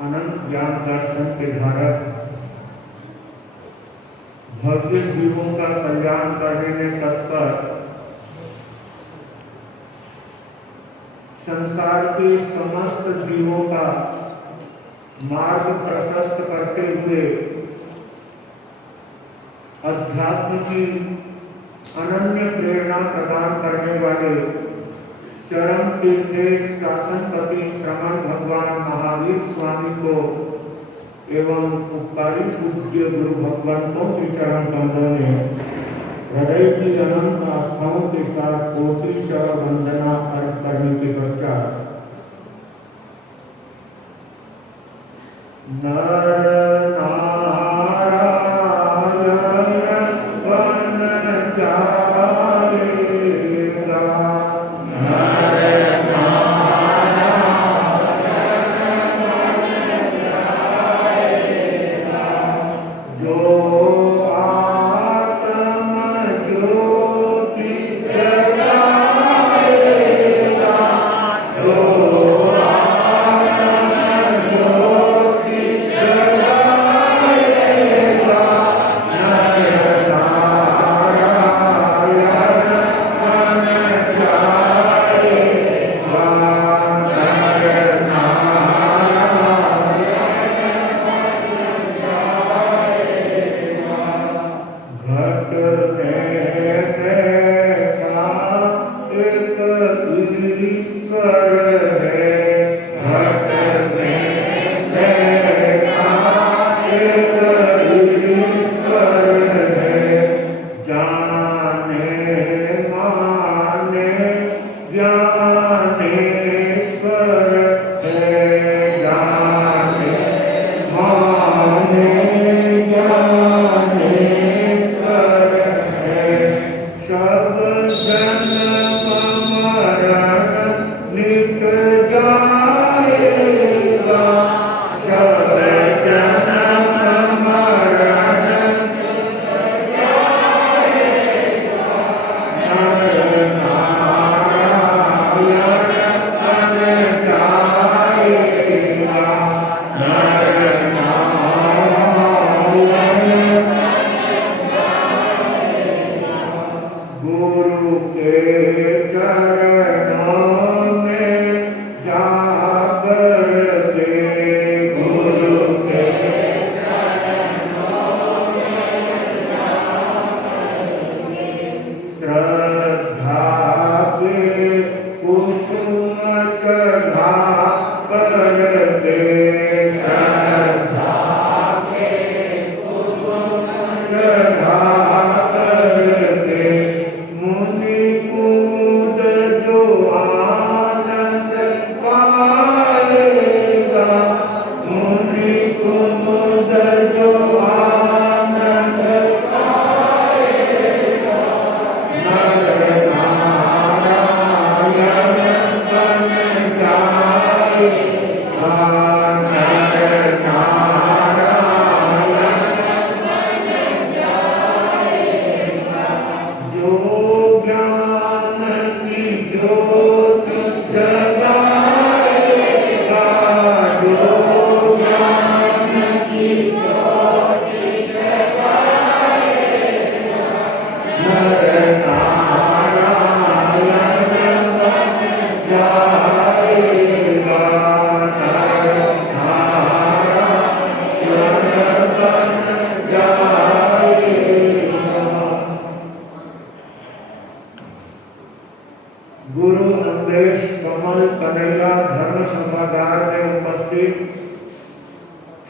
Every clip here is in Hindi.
अनंत ज्ञान दर्शन के धारक भव्य जीवों का कल्याण करने में तत्पर संसार के समस्त जीवों का मार्ग प्रशस्त करते हुए अध्यात्म की अनन्य प्रेरणा प्रदान करने वाले चरम तीर्थ शासनपति श्रमण भगवान महावीर स्वामी को एवं उपकारी पूज्य गुरु भगवंतों के चरण कमलों में हृदय की अनंत आस्थाओं के साथ कोटि वंदना अर्पित करने के पश्चात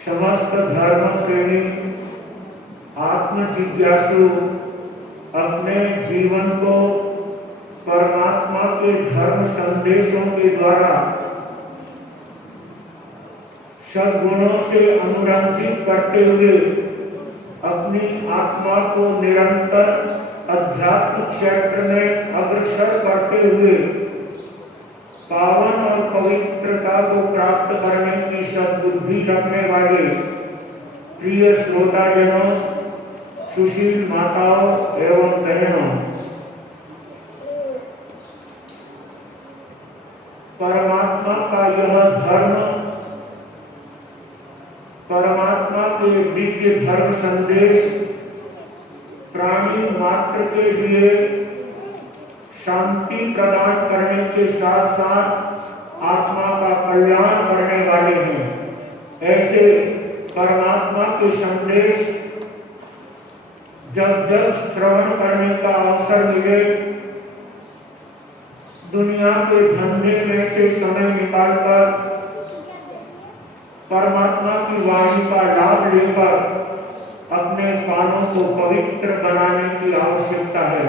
समस्त धर्म प्रेमी आत्म जिज्ञासु अपने जीवन को परमात्मा के धर्म संदेशों के द्वारा सद्गुणों से अनुरंजित करते हुए अपनी आत्मा को निरंतर अध्यात्म क्षेत्र में अग्रसर करते हुए पावन और पवित्रता को प्राप्त करने की सद्बुद्धि रखने वाले प्रिय श्रोताजनों, सुशील माताओं एवं बहनों, परमात्मा का यह धर्म, परमात्मा के दिव्य धर्म संदेश प्राणी मात्र के लिए शांति प्रदान करने के साथ साथ आत्मा का कल्याण करने वाले हैं। ऐसे परमात्मा के संदेश जब जब श्रवण करने का अवसर मिले, दुनिया के धंधे में से समय निकालकर परमात्मा की वाणी का लाभ लेकर अपने कानों को पवित्र बनाने की आवश्यकता है।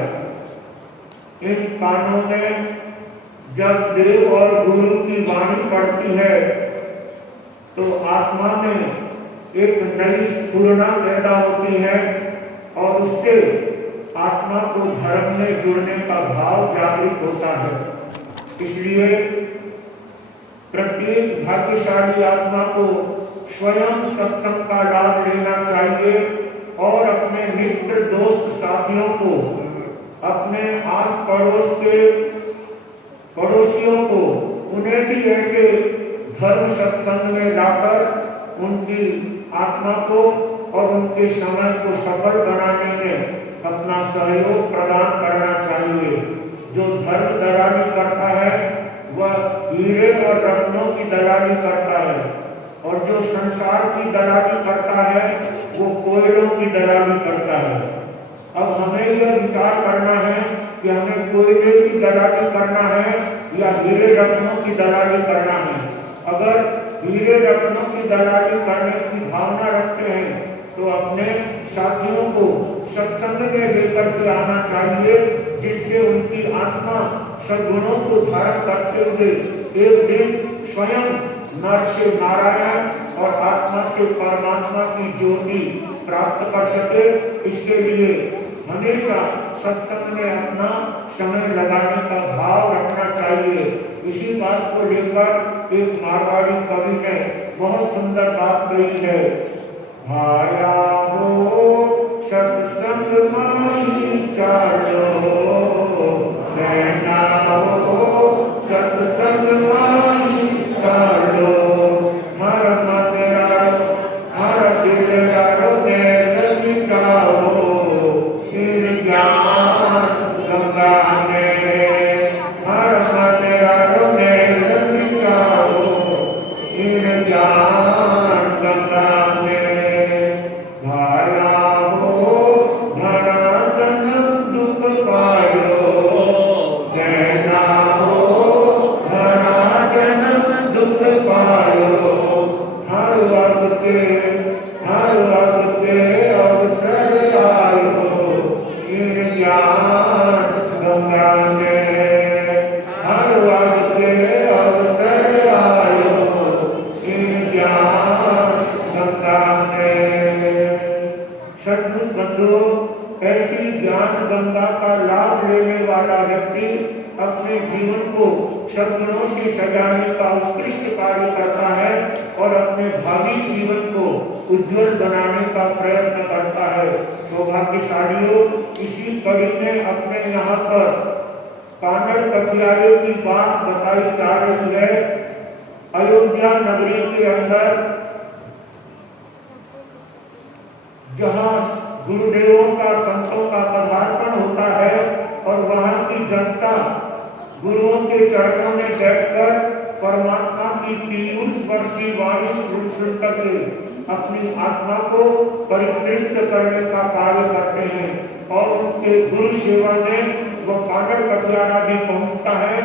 इन कानों में जब देव और गुरु की वाणी पड़ती है तो आत्मा में एक नई स्फूर्णा पैदा होती है और उससे आत्मा को धर्म में जुड़ने का भाव जागृत होता है। इसलिए प्रत्येक भाग्यशाली आत्मा को स्वयं सत्संग का लाभ लेना चाहिए और अपने मित्र दोस्त साथियों को, अपने आस पड़ोस के पड़ोसियों को, उन्हें भी ऐसे धर्म सत्संग में लाकर उनकी आत्मा को और उनके समय को सफल बनाने में अपना सहयोग प्रदान करना चाहिए। जो धर्म दलाली करता है वह हीरे और रत्नों की दलाली करता है और जो संसार की दलाली करता है वो कोयलों की दलाली करता है। अब हमें यह विचार करना है कि हमें कोयले की दलाली करना है या हीरे रत्नों की दलाली करना है। अगर हीरे रत्नों की दलाली करने की भावना रखते हैं तो अपने साथियों को सत्संग में लेकर के आना चाहिए, जिससे उनकी आत्मा सद्गुणों को धारण करते हुए एक दिन स्वयं नर से नारायण और आत्मा से परमात्मा की ज्योति प्राप्त कर सके। इसके लिए हमेशा सत्संग में अपना समय लगाने का भाव रखना चाहिए। इसी बात को लेकर एक मारवाड़ी कवि ने बहुत सुंदर बात कही है। आया हो सत्संग माही चालो, रहना हो सत्संग माही चालो, हर मदरारो हर दिलदारो ने मिटाओ, फिर ज्ञान गंगा में हर मदरारो ने मिटाओ, फिर ज्ञान गंगा में भाया हो धरा जन्म दुख पायो, कहना हो धरा जन्म दुख पायो, हर वक्त के अवसर आयो, इन ज्ञान गंगा में हर वक्त के अवसर आयो, इन ज्ञान गंगा में। सद्गुरु बंधु, ऐसी ज्ञान गंगा का लाभ लेने वाला व्यक्ति अपने जीवन को सद्गुणों से सजाने का उत्कृष्ट कार्य करता है और अपने भावी जीवन को उज्जवल बनाने का प्रयत्न करता है। सौभाग्यशालियों, इसी कड़ी में अपने यहाँ पर कानड़ कथियारे की बात बताई जा रही है। अयोध्या नगरी के अंदर जहाँ गुरुदेवों का, संतों का पदार्पण होता है और वहाँ की जनता गुरुओं के चरणों में बैठकर परमात्मा की पीयूष स्पर्शी वाणी सुन करके अपनी आत्मा को परितृप्त करने का कार्य करते हैं और उनके गुरु सेवा में वह कानड़ कथियारा भी पहुँचता है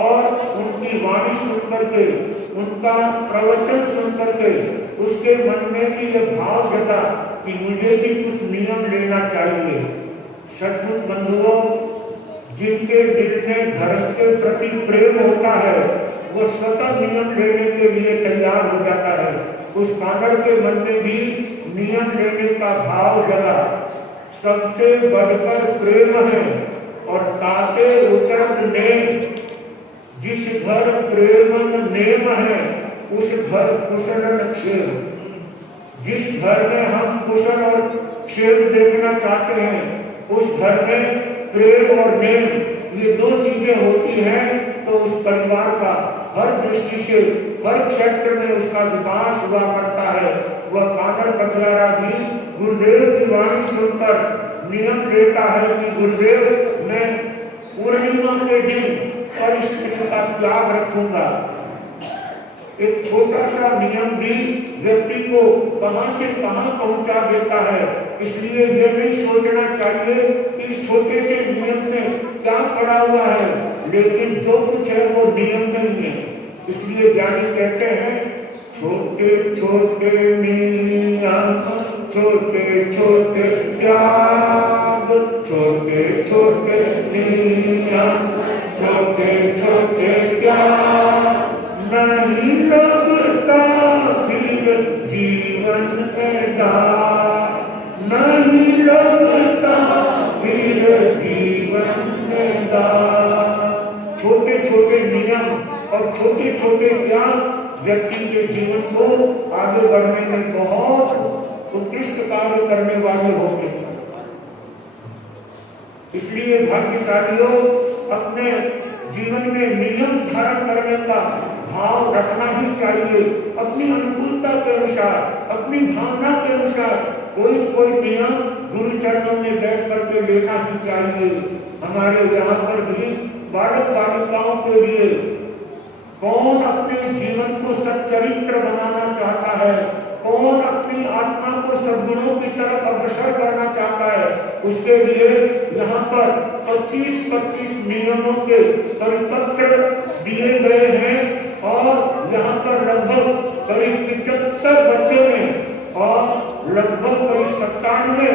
और उनकी वाणी सुन करके, उनका प्रवचन सुन करके उसके मन में भी यह भाव जगा कि मुझे भी कुछ नियम लेना चाहिए। सद्गुरु बंधुओं, जिनके दिल में धर्म के प्रति प्रेम होता है वो स्वतः नियम लेने के लिए तैयार हो जाता है। उस कानड़ के मन में भी नियम लेने का भाव जगा। सबसे बढ़कर प्रेम है और ताते उतरत नेम, जिस घर प्रेम नेम है उस घर कुशल क्षेम। जिस घर में हम कुशल और क्षेम देखना चाहते हैं उस घर में प्रेम और नेम ये दो चीजें होती हैं तो उस परिवार का हर दृष्टि से हर क्षेत्र में उसका विकास हुआ करता है। वह कानड़ कचलारा भी गुरुदेव की वाणी सुनकर नियम लेता है कि गुरुदेव मैं पूर्णिमा के दिन पर स्त्री का त्याग रखूंगा। एक छोटा सा नियम भी व्यक्ति को कहां से कहां पहुंचा देता है। इसलिए ये नहीं सोचना चाहिए कि इस छोटे से नियम में क्या पड़ा हुआ है, लेकिन जो कुछ है वो नियम नहीं है। इसलिए ज्ञानी कहते हैं छोटे छोटे नियम छोटे छोटे त्याग, छोटे छोटे नियम छोटे छोटे त्याग, नहीं लगता फिर जीवन में दाग, नहीं लगता फिर जीवन में दाग। छोटे छोटे नियम और छोटे छोटे त्याग व्यक्ति के जीवन को आगे बढ़ने में बहुत उत्कृष्ट कार्य करने वाले होंगे। इसलिए भाग्यशालियों अपने जीवन में नियम धारण करने का भाव रखना ही चाहिए। अपनी अनुकूलता के अनुसार, अपनी भावना के अनुसार कोई कोई नियम गुरु चरणों में बैठ करके लेना ही चाहिए। हमारे यहाँ पर भी बालक बालिकाओं के लिए कौन अपने जीवन को सच्चरित्र बनाना चाहता है, कौन अपनी आत्मा को सद्गुणों की तरफ अग्रसर करना चाहता है, उसके लिए यहाँ पर 25-25 नियमों के परिपत्र दिए गए हैं। और यहाँ पर लगभग करीब 75 बच्चों ने और लगभग करीब 97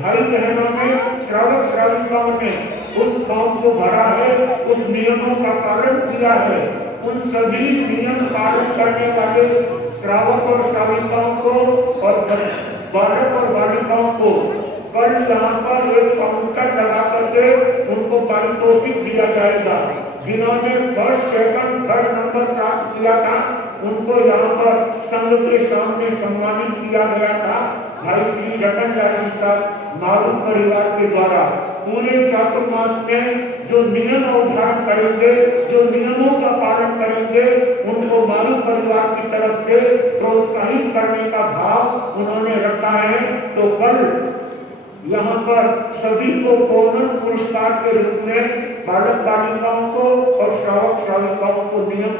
भाई बहनों ने, श्रावक श्राविकाओं ने उस फॉर्म को भरा है, उस नियमों का पालन किया है। उन सभी नियम पालन करने वाले श्रावक और श्राविकाओं को और बालक और बालिकाओं को कल यहाँ पर एक काउंटर लगा करके उनको पारितोषिक दिया जाएगा। जिन्होंने फर्स्ट सेकंड थर्ड नंबर प्राप्त किया था उनको यहाँ पर संघ के सामने सम्मानित किया गया था। भाई श्री रतन लाल साहब मालूम परिवार के द्वारा पूरे चातुर्मास में जो नियम उद्धारण करेंगे, जो नियमों का पालन करेंगे, उनको मालूम परिवार की तरफ से प्रोत्साहित करने का भाव उन्होंने रखा है। तो कल यहाँ पर सभी को पूर्ण पुरस्कार के रूप में बालक बालिकाओं को और श्रावक श्राविकाओं को नियम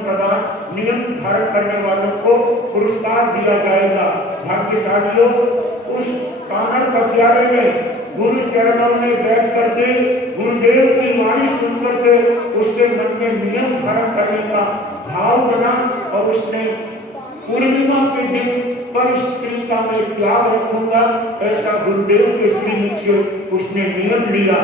धारण करने वालों को पुरस्कार दिया जाएगा। भाग्यशालियों उस कानड़ पटियाले में गुरु चरणों में बैठ करके गुरुदेव की वाणी सुन करके उसके मन में नियम धारण करने का भाव बना और उसने पूर्णिमा के दिन पर स्त्री का मैं त्याग रखूंगा, ऐसा गुरुदेव के श्रीमुख से उसने नियम लिया।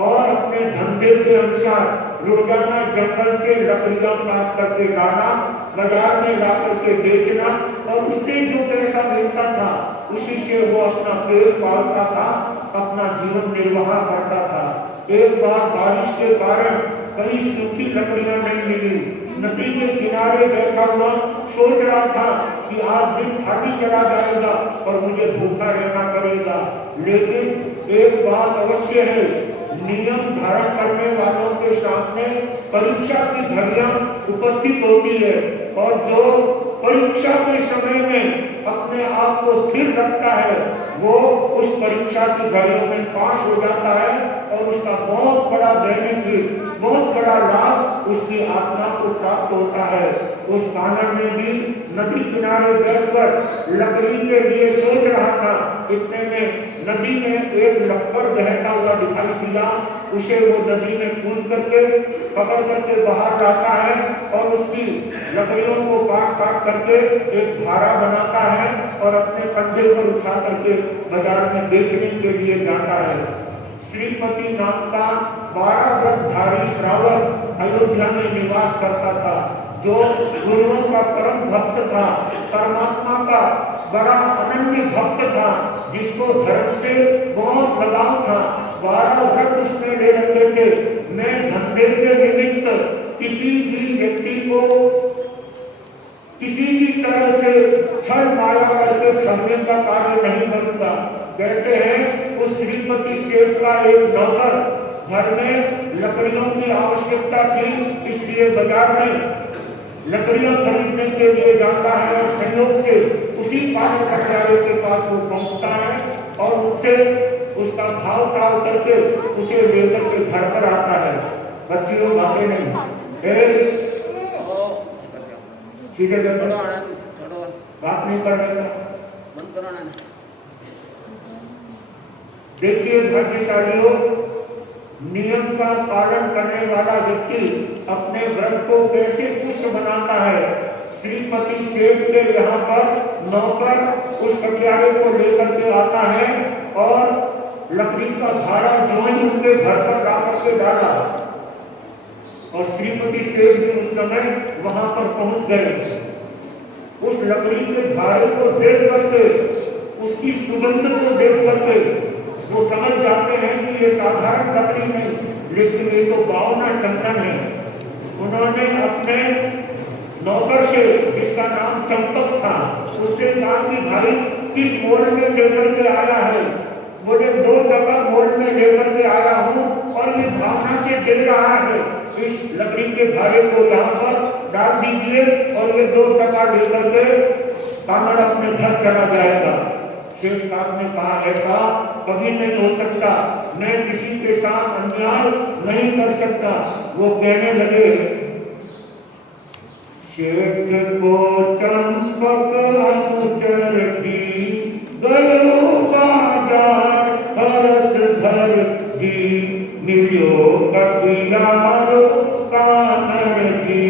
और अपने धंधे के अनुसार रोजाना जंगल से लकड़ियां प्राप्त करके लाना, बाजार में ला करके बेचना और उससे जो पैसा मिलता था उसी से वो अपना पेट पालता था, अपना जीवन निर्वाह करता था। एक बार बारिश के कारण कहीं सूखी लकड़ियां नहीं मिली, नदी के किनारे बैठा हुआ सोच रहा था कि आज दिन खाली चला जाएगा और मुझे भूखा रहना पड़ेगा। लेकिन एक बात अवश्य है, नियम धारण करने वालों के सामने परीक्षा की घड़ियां उपस्थित होती है और जो परीक्षा के समय में अपने आप को स्थिर रखता है वो उस परीक्षा की घड़ियों में पास हो जाता है और उसका बहुत बड़ा बेनिफिट, बहुत बड़ा लाभ उसकी आत्मा को प्राप्त होता है। उस कानड़ में भी नदी किनारे बैठकर लकड़ी के लिए सोच रहा था। इतने में नदी में एक लक्कड़ बहता हुआ दिखाई दिया। उसे वो नदी में कूद करके पकड़ करके बाहर लाता है और उसकी लकड़ियों को काट काट करके एक धारा बनाता है और अपने कंधे पर उठा करके बाजार में बेचने के लिए जाता है। श्रीपति नाम का 12 व्रतधारी श्रावक अयोध्या में निवास करता था, जो गुरुओं का परम भक्त था, परमात्मा का बड़ा अनन्य भक्त था, जिसको धर्म से बहुत लगाव था। 12 व्रत उसने ले रखे थे। मैं धंधे के निमित्त किसी भी व्यक्ति को किसी भी तरह से छल माया करके ठगने का कार्य नहीं करूंगा। कहते हैं उस श्रीपति सेठ का एक नौकर घर में लकड़ियों की आवश्यकता थी, इसलिए बाजार में लकड़ियां खरीदने के लिए जाता है और संयोग से उसी पानी कटियारे के पास वो पहुंचता है और उससे उसका भाव ताल करके उसे लेकर के घर पर आता है। बच्चियों भागे नहीं, ठीक है, बात नहीं कर रहे। देखिए भाग्यशालियों, नियम का पालन करने वाला व्यक्ति अपने व्रत को कैसे पुष्ट बनाता है। श्रीमती सेठ के यहाँ पर नौकर उस कटियारे को लेकर के आता है और लकड़ी का भाड़ा जो ही उनके घर पर ला करके डाला और श्रीमती सेठ भी उस समय वहां पर पहुंच गए। उस लकड़ी के भाड़े को देख करके, उसकी सुगंध को देख करके वो समझ जाते हैं कि ये साधारण लकड़ी नहीं, लेकिन ये तो बावना चंदन है। उन्होंने अपने नौकर से, जिसका नाम चंपक था, उससे कहा कि भाई किस मोड़ में लेकर के आया है। बोले 2 टका मोड़ में लेकर के आया हूँ और ये भावना से गिर रहा है, इस लकड़ी के भाड़े को यहाँ पर डाल दीजिए और ये 2 टका लेकर के कांगड़ अपने घर चला जाएगा। शेख साहब ने कहा ऐसा कभी नहीं हो सकता, मैं किसी के साथ अन्याय नहीं कर सकता। वो कहने लगे, शेख को चंपक अनुचर की गयो बाजार हरस धर की मिलो कटियार कानड़ की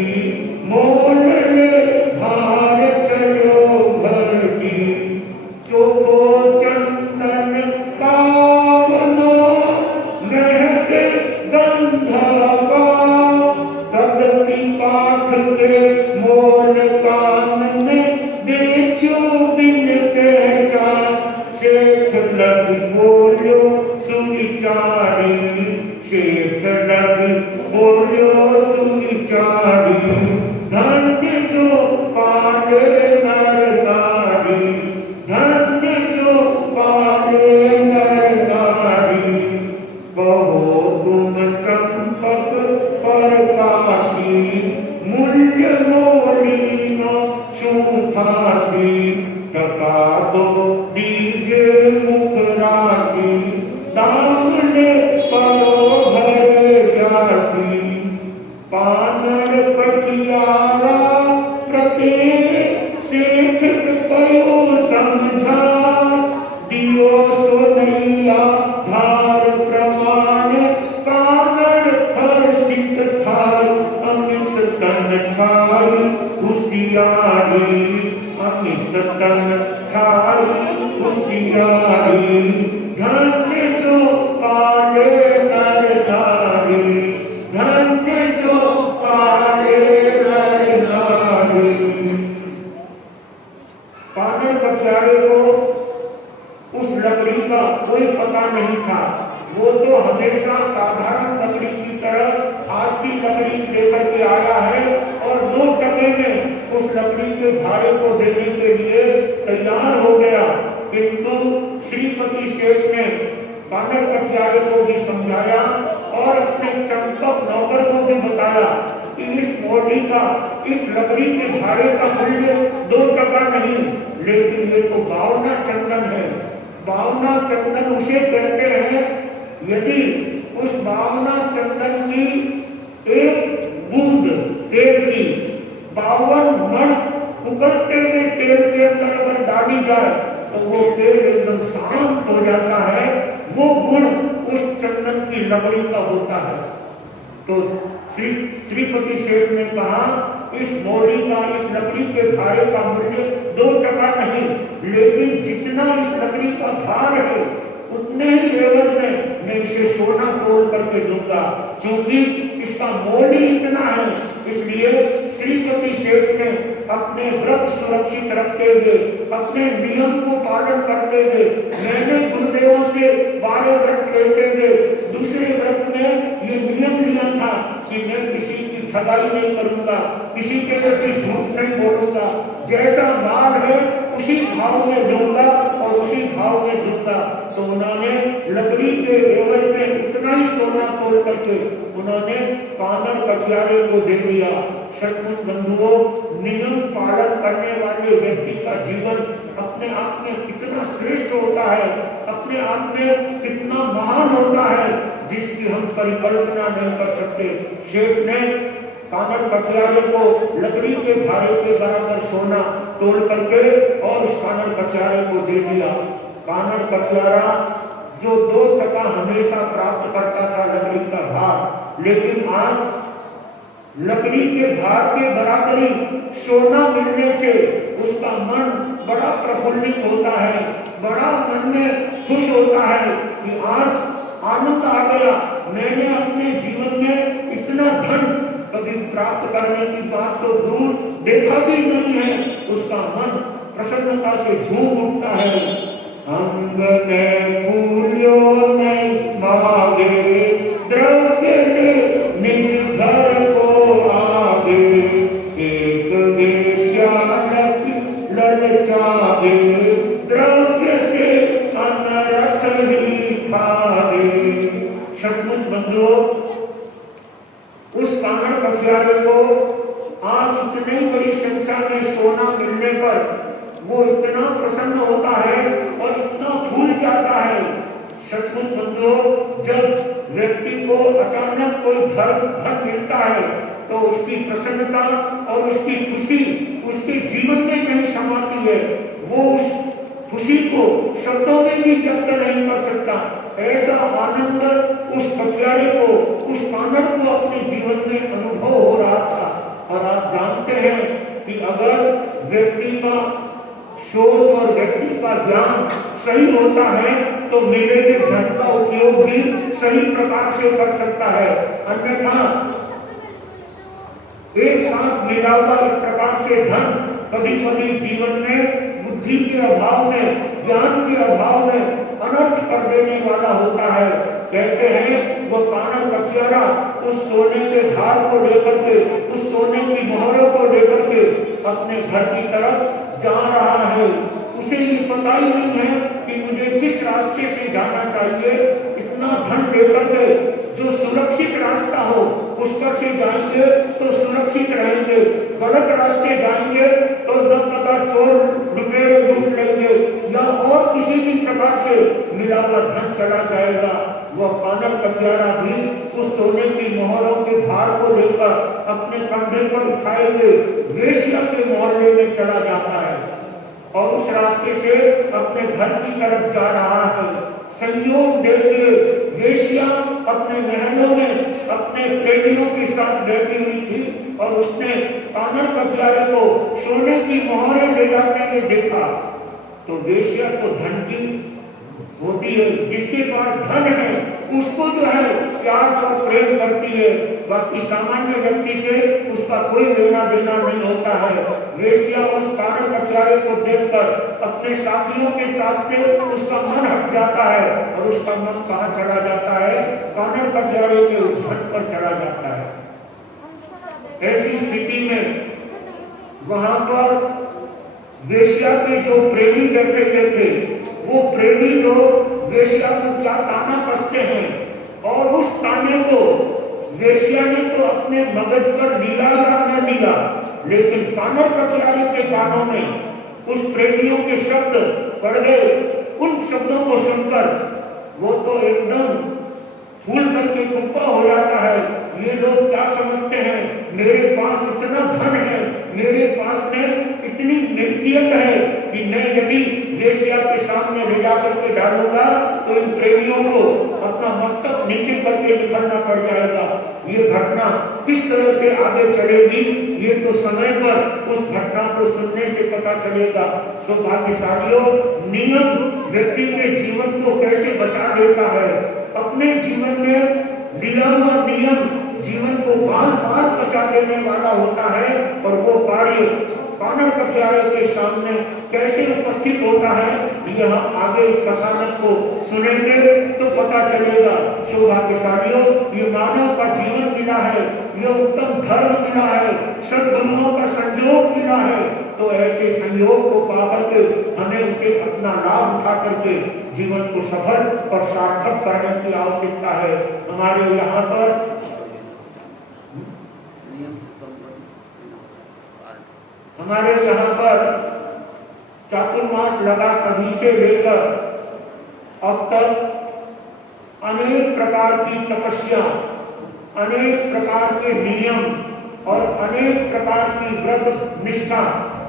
मोल ले भार चलो भर की चोको चंदन पावनो महक गंधवा तदपि पाठ के मोल कान में बेचो बिन कहचा शेख लग बोलो सुविचारी शेख लग बोलो सुविचारी धन्य जो पाले नरनारी धन्य जो पाले नरनारी कहो तुम चंपक परकाशी मूल्य मोलीनो सुखासी टका दो दीजे मुख राशि दामने परो भरे जासी पानर कटियारा प्रत्येक सेठ कयो समझा दियो सोनैया भार प्रमाण कानड़ हर्षित थाल अमित तन थाल हुसियारी अमित तन थाल हुसियारी धन्य जो पाले नरनारी धन्य जो पाले नरनारी। कानड़ कटियारे को उस लकड़ी का कोई पता नहीं था। वो तो हमेशा साधारण लकड़ी की तरह आज की लकड़ी लेकर के आया है और 2 टके में उस लकड़ी के भाड़े को देने के लिए तैयार हो गया। किंतु श्रीमती सेठ ने कानड़ कटियारे को भी समझाया और अपने चंपक नौकर को भी बताया कि इस मोड़ी का, इस लकड़ी के भाड़े का मूल्य 2 टका नहीं, लेकिन ये तो बावना चंदन है। बावना चंदन उसे कहते हैं यदि उस बावना चंदन की एक बूंद तेल की 52 मण उबलते हुए तेल के अंदर अगर डाली जाए तो वो तेल एकदम शांत हो जाता है। वो गुण उस चंदन की लकड़ी का होता है। तो श्रीपति सेठ ने कहा इस मोड़ी का, इस लकड़ी के भाड़े का मूल्य 2 टका नहीं, लेकिन जितना इस लकड़ी का भार है उतने ही एवज में मैं इसे सोना तोड़ करके दूंगा, क्योंकि इसका मोल ही इतना है। इसलिए श्रीपति सेठ ने अपने व्रत सुरक्षित रखते हुए, अपने नियम को पालन करते हुए, मैंने गुरुदेवों से 12 व्रत लेते हुए दूसरे व्रत में ये नियम लिया था कि मैं किसी की ठगाई नहीं करूंगा, किसी के प्रति झूठ नहीं बोलूंगा, जैसा माल है उसी भाव में दूंगा और उसी भाव में दूंगा। तो उन्होंने लकड़ी के एवज में उतना ही सोना तोड़ करके उन्होंने कानड़ कटियारे को दे दिया। सचमुच बंधुओं, नियम पालन करने वाले व्यक्ति का जीवन अपने आप में कितना श्रेष्ठ होता है, अपने आप में कितना महान होता है, जिसकी हम परिकल्पना नहीं कर सकते। शेख ने कानड़ कटियारे को लकड़ी के भारे के बराबर सोना तोड़ करके और उस कानड़ कटियारे को दे दिया। कानड़ कटियारा जो 2 टका हमेशा प्राप्त करता था लकड़ी का भार, लेकिन आज लकड़ी के भार के बराबरी सोना मिलने से उसका मन बड़ा प्रफुल्लित होता है, बड़ा मन में खुश होता है कि आज आनंद आ गया, मैंने अपने जीवन में इतना धन कभी प्राप्त करने की बात तो दूर देखा भी नहीं है। उसका मन प्रसन्नता से झूम उठता है। अंग में फूलों में मांगे द्रव्य निज घर को आगे, एक वेश्यालक ललचावे द्रव्य से अनरथ ही खावे। सचमुच बंधुओं, उस कानड़ कटियारे को आज इतनी बड़ी संख्या में सोना मिलने पर वो इतना प्रसन्न होता है और इतना फूल जाता है। सचमुच बंधुओं, जब व्यक्ति को अचानक कोई धन मिलता है तो उसकी प्रसन्नता और उसकी खुशी उसके जीवन में नहीं समाती है। वो उस खुशी को शब्दों में भी व्यक्त नहीं कर सकता। ऐसा आनंद उस कटियारे को, उस कानड़ को अपने जीवन में अनुभव हो रहा था। और आप जानते हैं कि अगर व्यक्ति का सोच और व्यक्ति का ज्ञान सही होता है तो मिले हुए धन का उपयोग भी सही प्रकार से कर सकता है। अन्यथा एक साथ मिला हुआ इस प्रकार से धन कभी कभी जीवन में बुद्धि के अभाव में, ज्ञान के अभाव में अनर्थ कर देने वाला होता है। कहते हैं वो कानड़ कटियारा उस सोने के भार को लेकर के, उस सोने की मोहरों को लेकर के अपने घर की तरफ जा रहा है। उसे ये पता ही नहीं है कि मुझे किस रास्ते से जाना चाहिए। इतना धन लेकर के जो सुरक्षित रास्ता हो उस पर से जाएंगे तो सुरक्षित रहेंगे, गलत रास्ते जाएंगे तो जब पता चोर लुटेरे लूट लेंगे या और किसी भी प्रकार से मिला हुआ धन चला जाएगा। वह कानड़ कटियारा भी उस सोने की मोहरों के भार को लेकर अपने कंधे पर उठाए हुए वेश्या के मोहल्ले में चला जाता है और उस रास्ते से अपने घर की तरफ जा रहा है। संयोग देखिए, वेश्या अपने महलों में अपने प्रेमियों के साथ बैठी हुई थी और उसने कानड़ कटियारे को सोने की मोहरें ले जाते हुए देखा। तो वेश्या तो धन की होती है, जिसके पास धन है उसको जो है प्यार और प्रेम करती है, बाकी सामान्य व्यक्ति से उसका कोई लेना देना नहीं होता है। वेश्या उस कानड़ कटियारे को देखकर अपने साथियों के साथ में उसका मन हट जाता है और उसका मन कहाँ चला जाता है? कानड़ कटियारे के धन पर चला जाता है। ऐसी स्थिति में वहां पर वेश्या के जो प्रेमी बैठे थे वो प्रेमी लोग वेश्या को क्या ताना कसते हैं और उस ताने को वेश्या ने तो अपने मगज पर लीला या न लीला, लेकिन कानड़ कटियारे के कानों में उस प्रेमियों के शब्द पड़ गए। उन शब्दों को सुनकर वो तो एकदम फूल करके कुप्पा हो जाता है। ये लोग क्या समझते हैं, मेरे पास इतना धन है, मेरे पास में इतनी मिल्कियत है कि मैं यदि वेश्या के सामने ले जाकर के डालूंगा तो इन प्रेमियों को अपना मस्तक नीचे करके निकलना पड़ जाएगा। ये घटना किस तरह से आगे चलेगी ये तो समय पर उस घटना को सुनने से पता चलेगा। सौभाग्यशालियों, नियम व्यक्ति के जीवन को कैसे बचा देता है। अपने जीवन में लिया हुआ नियम जीवन को बार बार बचा देने वाला होता है और वो कार्य कानड़ कटियारे के सामने कैसे उपस्थित होता है, यह आगे इस कहानी को सुनेंगे तो पता चलेगा। सौभाग्यशालियों, ये मानव का जीवन मिला है, यह उत्तम धर्म मिला है, सद्गुणों का संयोग मिला है, तो ऐसे संयोग को पाकर के हमें उसे अपना लाभ उठा करके जीवन को सफल और सार्थक करने की आवश्यकता है। हमारे यहाँ पर हमारे यहाँ पर चातुर्मास लगा तभी से लेकर अब तक अनेक प्रकार की तपस्या, अनेक प्रकार के नियम और अनेक प्रकार की व्रत निष्ठा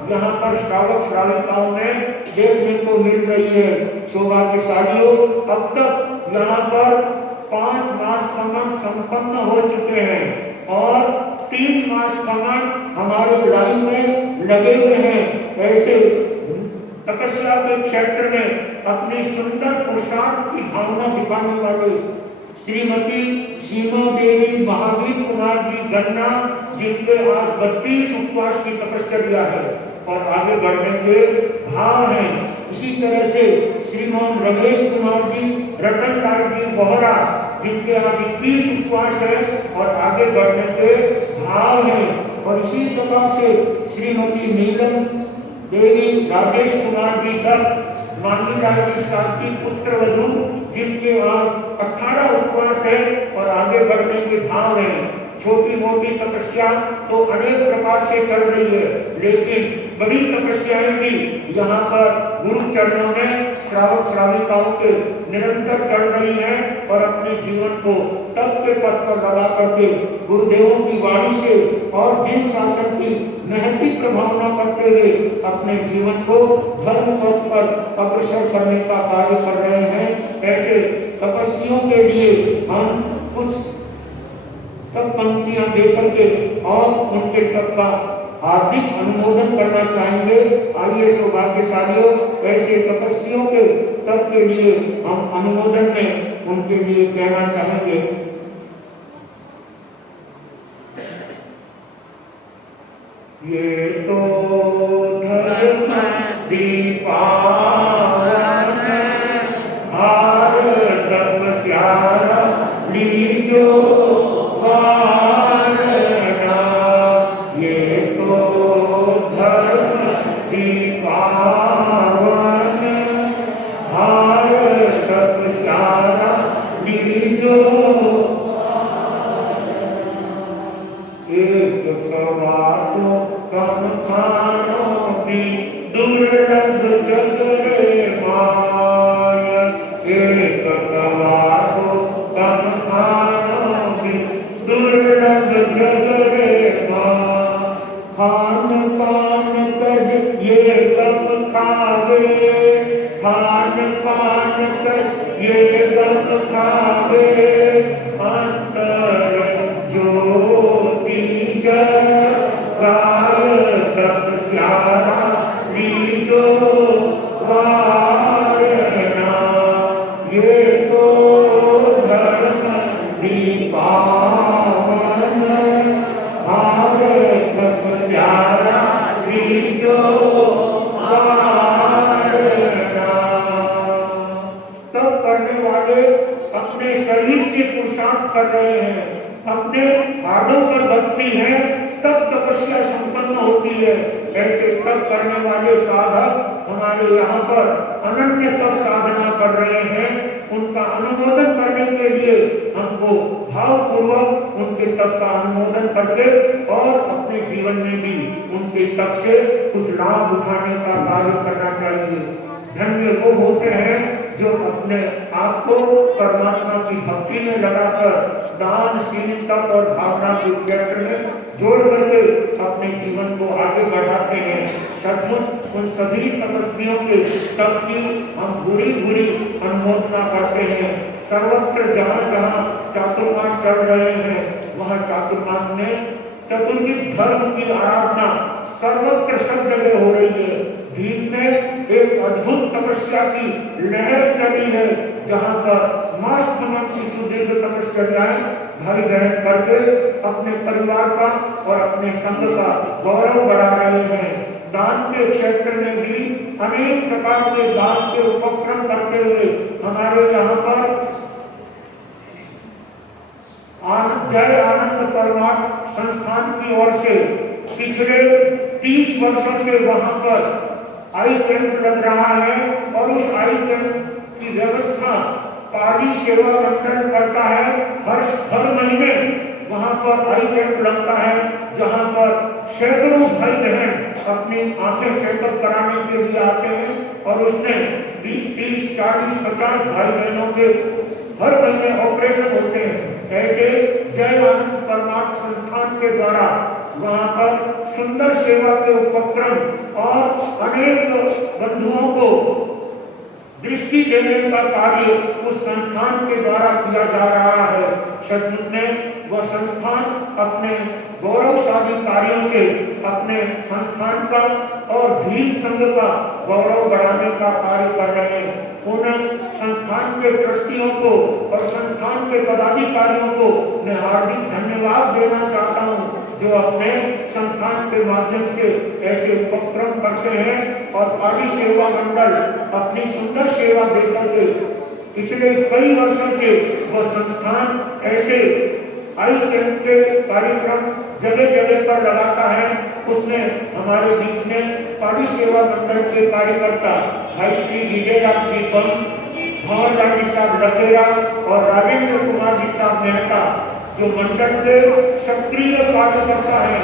यहाँ पर श्रावक श्राविकाओं में देखने को मिल रही है। सौभाग्यशालियों, अब तक यहाँ पर 5 मास कमन संपन्न हो चुके हैं और 3 मास कमन हमारे लाइन में लगे हुए हैं। ऐसे तपस्या के क्षेत्र में अपनी सुंदर पुरुषार्थ की भावना दिखाने वाले श्रीमती सीमा देवी महावीर कुमार जी गन्ना, जिनके आज 32 उपवास की तपस्या है और आगे बढ़ने के भाव हैं। इसी तरह से श्रीमान रमेश कुमार जी, रतन लाल जी बोहरा, जिनके आज 21 उपवास है और आगे बढ़ने के भाव हैं। और इसी प्रकार से श्रीमती नीलम देवी, राजेश कुमार जी दत्त, मानी राजी साथी पुत्र वधु, जिनके आज 18 उपवास है और आगे बढ़ने के भाव हैं। छोटी मोटी तपस्या तो अनेक प्रकार से चल रही है, लेकिन बड़ी तपस्याएं भी यहाँ पर गुरु चरणों में श्रावक श्राविकाओं के निरंतर चल रही हैं और अपने जीवन को तप के पथ पर लगा करके गुरुदेवों की वाणी से और जीव शासन की नैतिक प्रभावना करते हुए अपने जीवन को धर्म पथ पर अग्रसर करने का कार्य कर रहे हैं। ऐसे तपस्वियों के लिए हम कुछ तब पंक्तियां देकर के और उनके तप का हार्दिक अनुमोदन करना चाहेंगे। आइए सौभाग्यशालियों, ऐसे तपस्वियों के तप के लिए हम अनुमोदन में उनके लिए कहना चाहेंगे। ये तो धर्म दीपावन हार तपस्या लीजो कर रहे हैं, अपने हाथों पर बसती है, तब तपस्या संपन्न होती है। ऐसे तप करने वाले साधक हमारे यहाँ पर अनन्य तप साधना कर रहे हैं। उनका अनुमोदन करने के लिए हमको भावपूर्वक उनके तप का अनुमोदन करके और अपने जीवन में भी उनके तप से कुछ लाभ उठाने का कार्य करना चाहिए। धन्य वो होते हैं जो अपने आप को परमात्मा की भक्ति में लगाकर दान, सीमित तप और भावना के क्षेत्र में जोड़ करके अपने जीवन को आगे बढ़ाते हैं। सचमुच उन सभी तपस्वियों के तप की हम बुरी बुरी अनुमोदना करते हैं। सर्वत्र जहाँ जहाँ चातुर्मास चल रहे हैं, वहाँ चातुर्मास में चतुर्विध धर्म की आराधना सर्वत्र सब जगह हो रही है। भीम में एक अद्भुत तपस्या की लहर चली है, जहाँ पर मास कमन की सुदीर्घ तपस्याएं भाई बहन करके अपने परिवार का और अपने संघ का गौरव बढ़ा रहे हैं। दान के क्षेत्र में भी अनेक प्रकार के दान के उपक्रम करते हुए हमारे यहाँ पर जय आनंद परमार्थ संस्थान की ओर से पिछले 30 वर्षों से वहां पर आई कैंप लग रहा है और उस आई कैंप की व्यवस्था पाली सेवा मंडल करता है। हर महीने वहां पर आई कैंप लगता है, जहां पर सैकड़ों भाई बहन अपनी आंखें चेकअप कराने के लिए आते हैं और उसमें 20, 30, 40, 50 भाई बहनों के हर महीने ऑपरेशन होते हैं। ऐसे जय आनंद परमार्थ संस्थान के द्वारा वहां पर सुंदर सेवा के उपक्रम और अनेक बंधुओं को दृष्टि देने का कार्य उस संस्थान के द्वारा किया जा रहा है। सचमुच में वह संस्थान अपने गौरवशाली कार्यों से अपने संस्थान का और भीम संघ का गौरव बढ़ाने का कार्य कर रहे हैं। उन संस्थान के ट्रस्टियों को और संस्थान के पदाधिकारियों को मैं हार्दिक धन्यवाद देना चाहता हूँ जो अपने संस्थान के माध्यम से ऐसे उपक्रम करते हैं और पाली सेवा मंडल अपनी सुंदर सेवा देकर के पिछले कई वर्षों से वह संस्थान ऐसे आई कैंप के कार्यक्रम जगह जगह पर लगाता है। उसमें हमारे बीच में पाली सेवा मंडल के कार्यकर्ता भाई श्री विजयराज जी बम, भंवर लाल जी साहब लखेरा और राजेंद्र कुमार जी साहब मेहता जो मंडल के सक्रिय कार्यकर्ता है।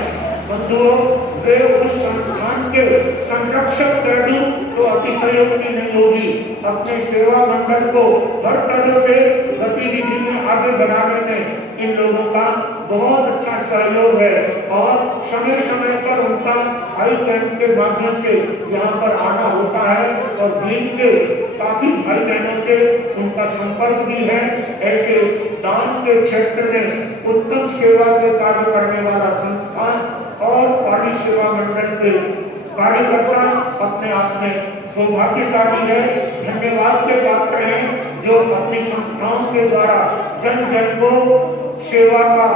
बंधुओं, वे उस संस्थान के संरक्षक कहूं तो अतिशयोक्ति नहीं होगी। अपने सेवा मंडल को हर तरह से गतिविधि में आगे बढ़ाने में इन लोगों का बहुत अच्छा सहयोग है और समय समय पर उनका आई कैंप के माध्यम से यहाँ पर आना होता है और भीम के काफी भाई बहनों से उनका संपर्क भी है। ऐसे दान के क्षेत्र में उत्तम सेवा के कार्य करने वाला संस्थान और पाली सेवा मंडल के कार्यकर्ता अपने आप में सौभाग्यशाली है, धन्यवाद के पात्र हैं जो अपनी संस्थाओं के द्वारा जन जन को सेवा का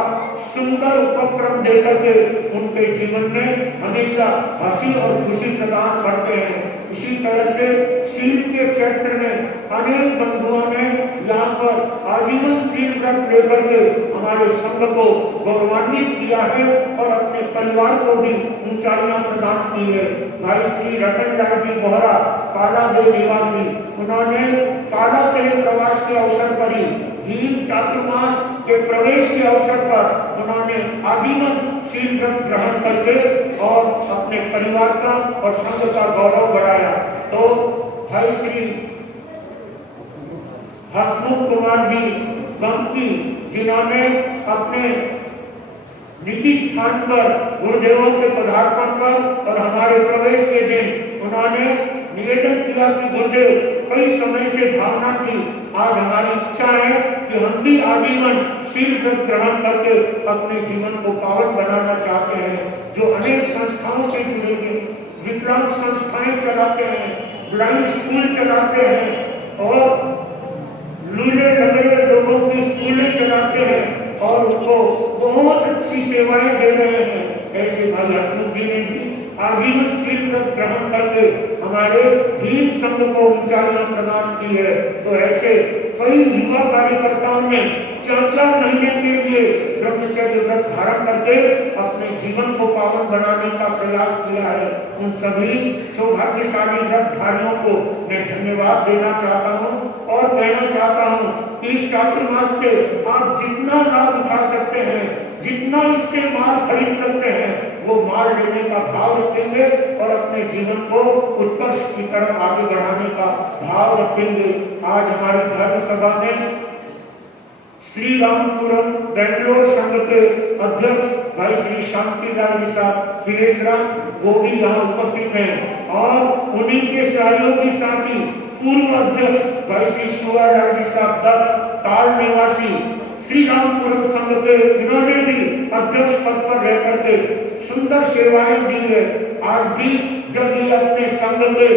सुंदर उपक्रम देकर के उनके जीवन में हमेशा हंसी और खुशी प्रदान करते हैं। इसी तरह से शील के क्षेत्र में अनेक बंधुओं ने यहाँ पर आजीवन शील व्रत लेकर के हमारे संघ को गौरवान्वित किया है और अपने परिवार को भी ऊंचाइयां प्रदान की है। भाई श्री रतन लाल जी बोहरा काला देव निवासी, उन्होंने काला देव प्रवास के अवसर पर ही भीम चातुर्मास के प्रवेश के अवसर पर उन्होंने आजीवन शील व्रत ग्रहण करके और अपने परिवार का और संघ का गौरव बढ़ाया। तो भाई श्री हसमुख कुमार जी बंकी, जिन्होंने अपने निजी स्थान पर गुरुदेवों के पदार्पण पर और हमारे प्रवेश के दिन उन्होंने निवेदन किया कि गुरुदेव कई समय से भावना की, आज हमारी इच्छा है कि हम भी आजीवन शील व्रत ग्रहण करके अपने जीवन को पावन बनाना चाहते हैं। जो अनेक संस्थाओं से जुड़े हैं, विकलांग संस्थाएं चलाते हैं, ब्लाइंड स्कूल चलाते हैं और लूले लगे लोगों की स्कूलें चलाते हैं और उनको बहुत अच्छी सेवाएं दे रहे हैं। ऐसे भाई हसमुख जी ने भी आजीवन शील व्रत ग्रहण करके हमारे भीम संघ को ऊंचाइयां प्रदान की है। तो ऐसे कई युवा कार्यकर्ताओं ने 4-4 महीने के लिए ब्रह्मचर्य व्रत धारण करके अपने जीवन को पावन बनाने का प्रयास किया है। उन सभी सौभाग्यशाली व्रतधारियों को मैं धन्यवाद देना चाहता हूँ और कहना चाहता हूँ कि इस चातुर्मास से आप जितना लाभ उठा सकते हैं, जितना इससे माल खरीद सकते हैं, वो माल लेने का भाव रखेंगे और अपने जीवन को उत्कर्ष की तरफ आगे बढ़ाने का भाव रखेंगे। आज हमारी धर्म सभा में श्री रामपुरम बेंगलोर संघ के अध्यक्ष भाई श्री शांतिलाल जी साहब विदेशरा वो भी यहाँ उपस्थित हैं और उन्हीं के सहयोगी साथी पूर्व अध्यक्ष भाई श्री सुवालाल जी साहब दत्त ताल निवासी श्री रामपुरम संघ के, इन्होंने भी अध्यक्ष पद पर रह करके सुंदर सेवाएं दी है। आज भी जब ये अपने संघ के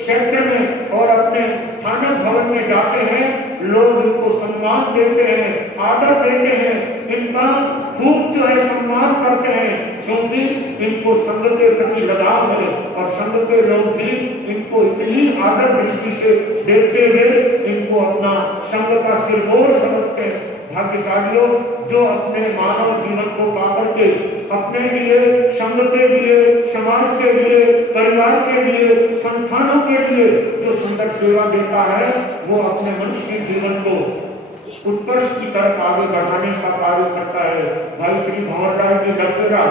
क्षेत्र में और अपने स्थानक भवन में जाते हैं, लोग इनको सम्मान देते हैं, आदर देते हैं, इनका खूब जो है सम्मान करते हैं क्योंकि इनको संघ के प्रति लगाव है और संघ के लोग भी इनको इतनी आदर दृष्टि से देखते हुए इनको अपना संघ का सिरमौर समझते हैं। भाग्यशालियों जो अपने मानव जीवन को पाकर के अपने लिए, संघ के लिए, समाज के लिए, परिवार के लिए, संस्थानों के लिए जो सुंदर सेवा देता है, वो अपने मनुष्य जीवन को उत्कर्ष की तरफ आगे बढ़ाने का कार्य करता है। भाई श्री भंवर लाल जी लखेरा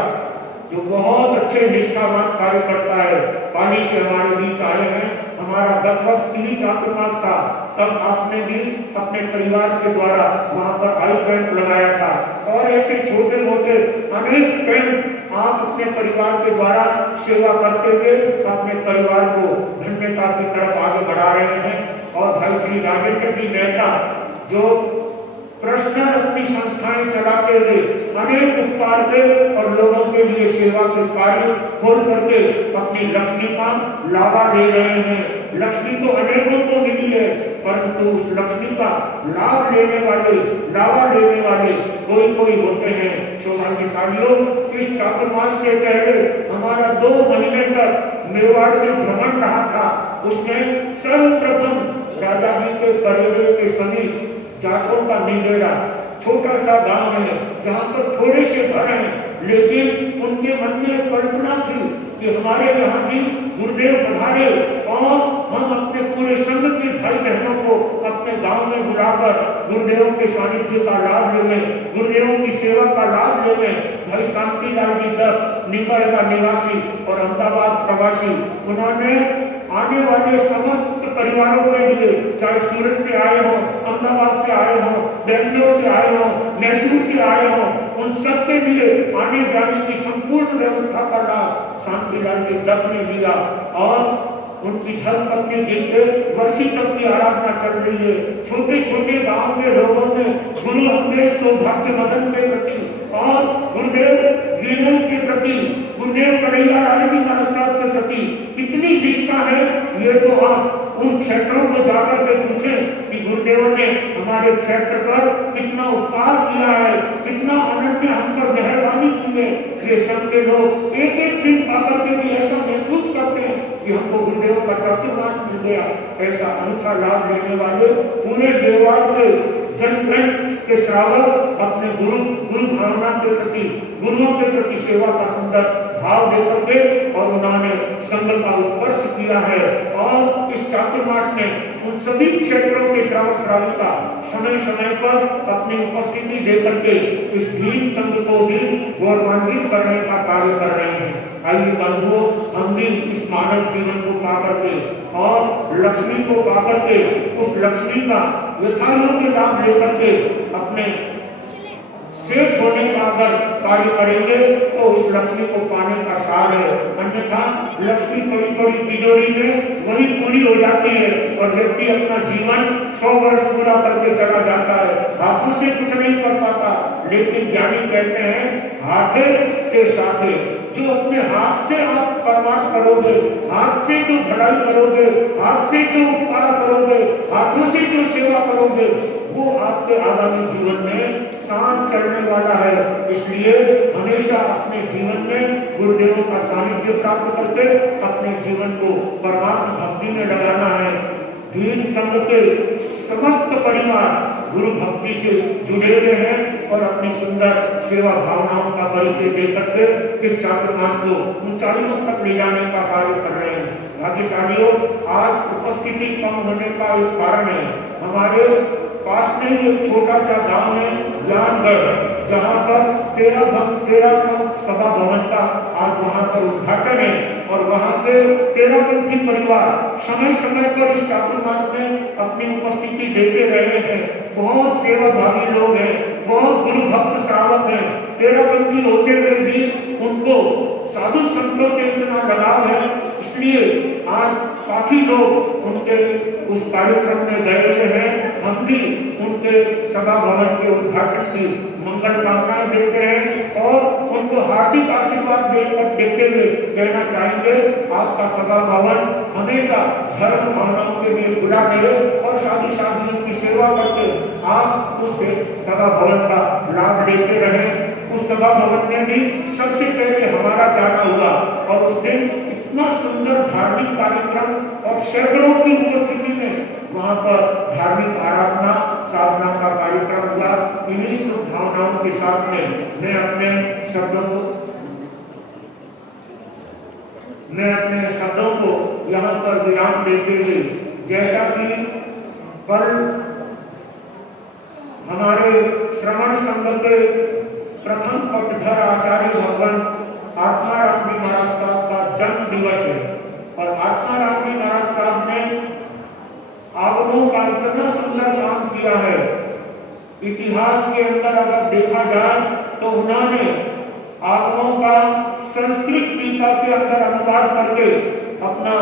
जो बहुत अच्छे निष्ठावान कार्य करता है, पानी से हमारे बीच आए हैं। हमारा 10 वर्ष की चातुर्मास था, तब आपने भी अपने परिवार के द्वारा वहां पर आई कैंप लगाया था, और ऐसे छोटे मोटे अनेक कैंप आप अपने परिवार के द्वारा सेवा करते हुए अपने परिवार को धन्यता की तरफ आगे बढ़ा रहे हैं। और भाई श्री राजेंद्र जी मेहता जो पर्सनल अपनी संस्थाएं चलाते हुए अनेक उपकार के और लोगों के लिए सेवा के कार्य खोल करके अपनी लक्ष्मी का लावा दे रहे हैं। लक्ष्मी तो अनेकों को मिली है, परंतु उस लक्ष्मी का लाभ लेने वाले, लावा लेने वाले कोई होते हैं। सौभाग्यशालियों, इस चातुर्मास से पहले हमारा 2 महीने तक मेवाड़ में भ्रमण रहा था। उसमें सर्वप्रथम राजा जी के परिवार के सभी जातों का मिलेगा, छोटा सा गांव है जहाँ पर थोड़े से घर हैं, लेकिन उनके मन में कल्पना थी कि हमारे यहाँ भी गुरुदेव पधारे और हम अपने पूरे संघ के भाई बहनों को अपने गांव में बुलाकर गुरुदेवों के सानिध्य का लाभ लेंगे, गुरुदेवों की सेवा का लाभ लेंगे। भाई शांतिलाल जी तक निम्बल का निवासी और अहमदाबाद प्रवासी, उन्होंने आने वाले समस्त परिवारों के लिए, चाहे सूरत से आए हो, अहमदाबाद से आए हो, बेंगलोर से आए हो, मैसूर से आए हो, उन सबके लिए आने जाने की संपूर्ण व्यवस्था का लाभ शांतिलाल के दत्त ने लिया। और उनकी धर्मपत्नी जी के वर्षी तक की आराधना चल रही है। छोटे छोटे गांव के लोगों ने गुरु अवधेश सौभाग्य मदन के प्रति और गुरुदेव लीला के प्रति, गुरुदेव कन्हैया लाल जी महाराज के प्रति कितनी निष्ठा है, ये तो आप उन क्षेत्रों में जाकर के पूछें कि गुरुदेव ने हमारे क्षेत्र पर कितना उपकार किया है, कितना अनन्य हम पर मेहरबानी की है। ये सब के लोग एक एक दिन आकर के भी ऐसा महसूस करते हैं कि हमको गुरुदेव का चातुर्मास मिल गया। ऐसा अनूठा लाभ लेने वाले पूरे देवाल के जन के श्रावक अपने गुरु भावना के प्रति, गुरुओं के प्रति सेवा का सुंदर भाव देकर के और उन्होंने संघ का उत्कर्ष किया है। और इस चातुर्मास में उन सभी क्षेत्रों के श्रावक श्राविका समय समय पर अपनी उपस्थिति देकर के इस भीम संघ को भी गौरवान्वित करने का कार्य कर रहे हैं। आइए बंधुओं, हम भी इस मानव जीवन को पा करके और लक्ष्मी को पा करके उस लक्ष्मी का यथायोग्य लाभ लेकर के अपने सेठ होने का अगर कार्य करेंगे तो उस लक्ष्मी को पाने का सार है। अन्यथा लक्ष्मी बड़ी बड़ी तिजोरी में वही पूरी हो जाती है और व्यक्ति अपना जीवन 100 वर्ष पूरा करके चला जाता है, हाथों से कुछ नहीं कर पाता। लेकिन ज्ञानी कहते हैं हाथे के साथे, जो अपने हाथ से आप परमार्थ करोगे, हाथ से जो भलाई करोगे, हाथ से जो उपकार करोगे, हाथों से जो सेवा करोगे, वो आपके आगामी जीवन में शांत चलने वाला है। इसलिए हमेशा अपने जीवन में गुरुदेवों का सानिध्य प्राप्त करके अपने जीवन को परमात्मा भक्ति में लगाना है। भीम संघ के समस्त परिवार गुरु भक्ति से जुड़े हुए हैं और अपनी सुंदर सेवा भावनाओं का परिचय देकर के इस चातुर्मास को ऊंचाइयों तक ले जाने का कार्य कर रहे हैं। भाग्यशालियों, आज उपस्थिति कम होने का एक कारण है, हमारे पास में एक छोटा सा गांव है ज्ञानगढ़, जहाँ पर 13 सभा भवन का आज वहाँ पर उद्घाटन है और वहाँ के 13 परिवार समय समय पर इस चातुर्मास में अपनी उपस्थिति देते रहे हैं। बहुत सेवाभावी लोग हैं, बहुत गुरु भक्त श्रावक हैं। 13 होते हुए भी उनको साधु संतों से इतना लगाव है, इसलिए आज काफी लोग उनके उस कार्यक्रम में गए हुए हैं। हम भी उनके सभा भवन के उद्घाटन की मंगल कामनाएं देते हैं और उनको हार्दिक आशीर्वाद देते हुए कहना चाहेंगे, आपका सभा भवन हमेशा धर्म भावनाओं के लिए खुला रहे और साधु साधुओं की सेवा करके आप उस सभा भवन का लाभ लेते रहे। उस सभा भवन में भी सबसे पहले हमारा जाना हुआ और उस दिन इतना सुंदर धार्मिक कार्यक्रम और सैकड़ों की उपस्थिति में वहाँ पर धार्मिक आराधना साधना का कार्यक्रम हुआ। इन्हीं शुभ भावनाओं के साथ में मैं अपने शब्दों को यहाँ पर विराम देते हुए, जैसा कि कल हमारे श्रवण संघ के प्रथम पटधर आचार्य भगवान इतिहास के अंदर अगर देखा जाए तो उन्होंने आगमों का संस्कृत टीका के अंदर अनुवाद करके अपना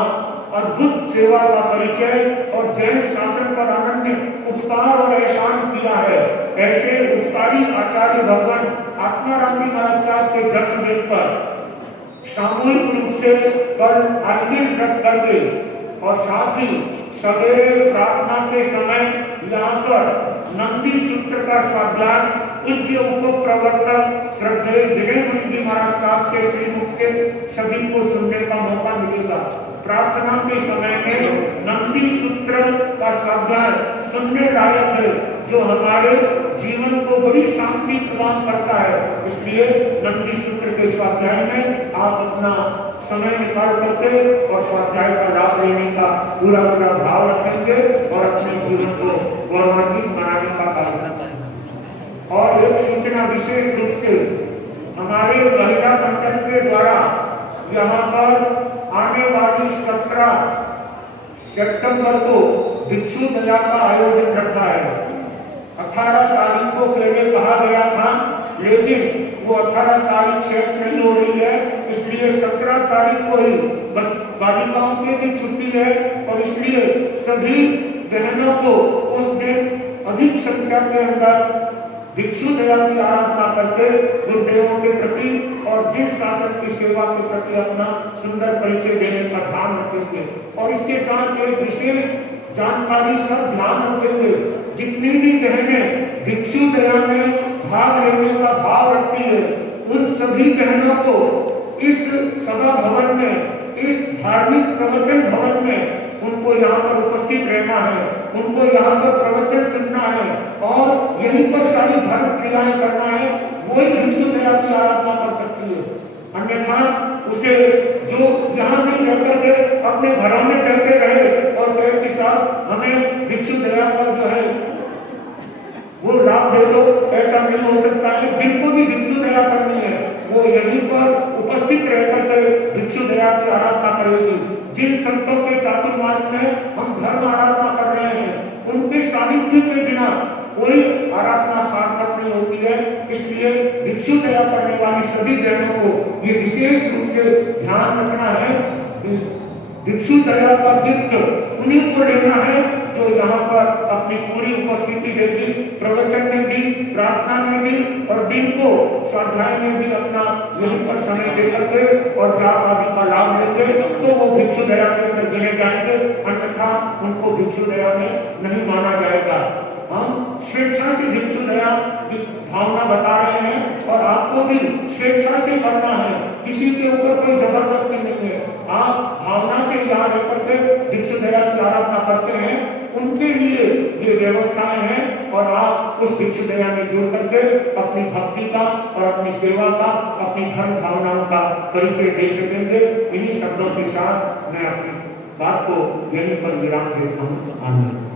अद्भुत सेवा का परिचय और जैन शासन पर अनन्य उपकार और एहसान किया है। ऐसे उपकारी आचार्य भगवान आत्माराम जी महाराज साहब के जन्मदिन पर सामूहिक रूप से कल आरती व्रत करके और साथ ही सवेरे प्रार्थना के समय यहाँ पर नंदी सूत्र का स्वाध्याय पूज्य उप प्रवर्तक श्रद्धेय विनय मुनि जी महाराज साहब के श्रीमुख से सभी को सुनने का मौका मिलेगा। प्रार्थना के समय में नंदी सूत्र का स्वाध्याय सुनने लायक है, जो हमारे जीवन को बड़ी शांति प्रदान करता है। इसलिए नंदी सूत्र के स्वाध्याय में आप अपना समय निकाल करके और स्वाध्याय का लाभ लेने का पूरा भाव रखेंगे और अपने जीवन को गौरवान्वित बनाने का कार्य करेंगे। और एक सूचना विशेष रूप से हमारे महिला संगठन के द्वारा यहाँ पर आने वाली 17 सितंबर को भिक्षु दया का आयोजन रखा है। 18 तारीख को पहले कहा गया था, लेकिन वो 18 तारीख सेट नहीं हो रही है, इसलिए 17 तारीख को ही बालिकाओं की भी छुट्टी है और इसलिए सभी बहनों को उस दिन अधिक संख्या के अंदर भिक्षु दया की आराधना करके गुरुदेवों के प्रति और जिन शासन की सेवा के प्रति अपना सुंदर परिचय देने का ध्यान रखेंगे। और इसके साथ एक विशेष जानकारी सब ध्यान रखेंगे, जितनी भी बहनें भिक्षु दया में भाग लेने का भाव रखती है, उन सभी बहनों को इस सभा भवन में, इस धार्मिक प्रवचन भवन में उनको यहाँ पर उपस्थित रहना है, उनको यहाँ पर प्रवचन सुनना है और यहीं पर सारी धर्म क्रियाएं करना है। वही भिक्षु दया की आराधना कर सकती है। अन्यथा उसे जो यहाँ नहीं रहकर के अपने घरों में बैठे रहे और कहे कि साहब हमें भिक्षु दया का जो है वो लाभ दे दो, ऐसा नहीं हो सकता है। जिनको भी भिक्षु दया करनी है वो यहीं पर उपस्थित रहकर के भिक्षु दया की आराधना करेगी। जिन संतों के चातुर्मास में हम धर्म आराधना कर रहे हैं, उनके सानिध्य के बिना कोई आराधना सार्थक नहीं होती है। इसलिए भिक्षु दया करने वाली सभी बहनों को ये विशेष रूप से ध्यान रखना है। भिक्षु दया का गिफ्ट उन्हीं को लेना है जो यहाँ पर अपनी पूरी उपस्थिति देगी, प्रवचन में भी, प्रार्थना में भी और दिन को स्वाध्याय में भी अपना यहीं पर समय दे करके और जाप आदि का लाभ लेंगे तो वो भिक्षु दया के अंदर गिने जाएंगे, अन्यथा उनको भिक्षु दया में नहीं माना जाएगा। हम स्वेच्छा से भिक्षु दया की भावना बता रहे हैं और आपको भी स्वेच्छा से करना है, किसी के ऊपर कोई जबरदस्ती नहीं है। आप भावना से यहाँ रहकर के भिक्षु दया की आराधना करते हैं, उनके लिए ये व्यवस्थाएं हैं और आप उस भिक्षु दया में जुड़ करके अपनी भक्ति का और अपनी सेवा का, अपनी धर्म भावनाओं का परिचय दे सकेंगे। इन्हीं शब्दों के साथ मैं अपनी बात को यहीं पर विराम देता हूँ। आनंद।